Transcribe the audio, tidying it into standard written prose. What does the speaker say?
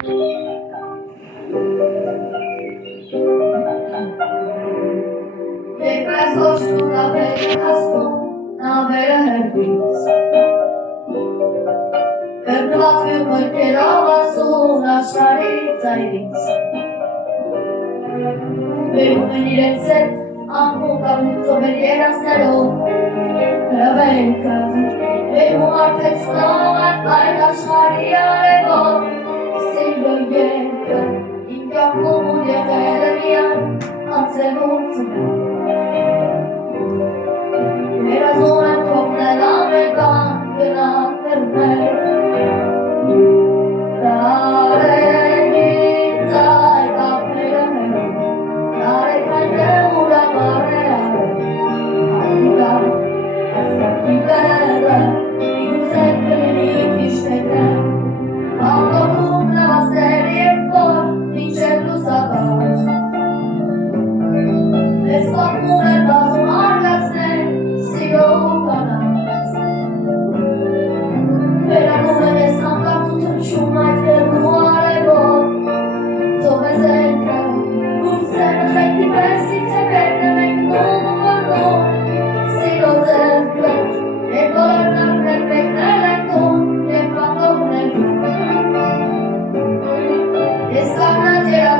Երկրած ոչտու նավերը հասնում, նավերը հրվից Կրկված մյուրքերով ասուն աշխարի ծայրից Բերում են իրենց հետ անգում կապուծով էր երասներով Հրավերքը բերում արդեցնով այդ աշխարի արևով Սիրո երկը իմ կապում ու եղել է միայն անցևում ծնեմ Երազում եմ թողնել ամեն բան գնալ հեռներ Դարեն ինձ այդ ափերը հեռում Դարեք այնտեղ ուր ամար է արել Այդուկա ասկակի բերը Միգուցե կլինի քիչ թեքրել Բալկոնում նվաստեր և որ մինչև լուսաբաց Մեզ պատմում է բազում արգացներ Սիրո ու կանանց Վերանում են ես անկապ ու թրջում այդ հեռու արևով Ծով է զերքը Ուր սերը խեյթի պես իմ թեպերն է մեկնում ու վարնում Սիրո ձերքը Եվ բոլորն ապրել մեկնել են տուն Եվ պատողն են Ես կանգնած երազ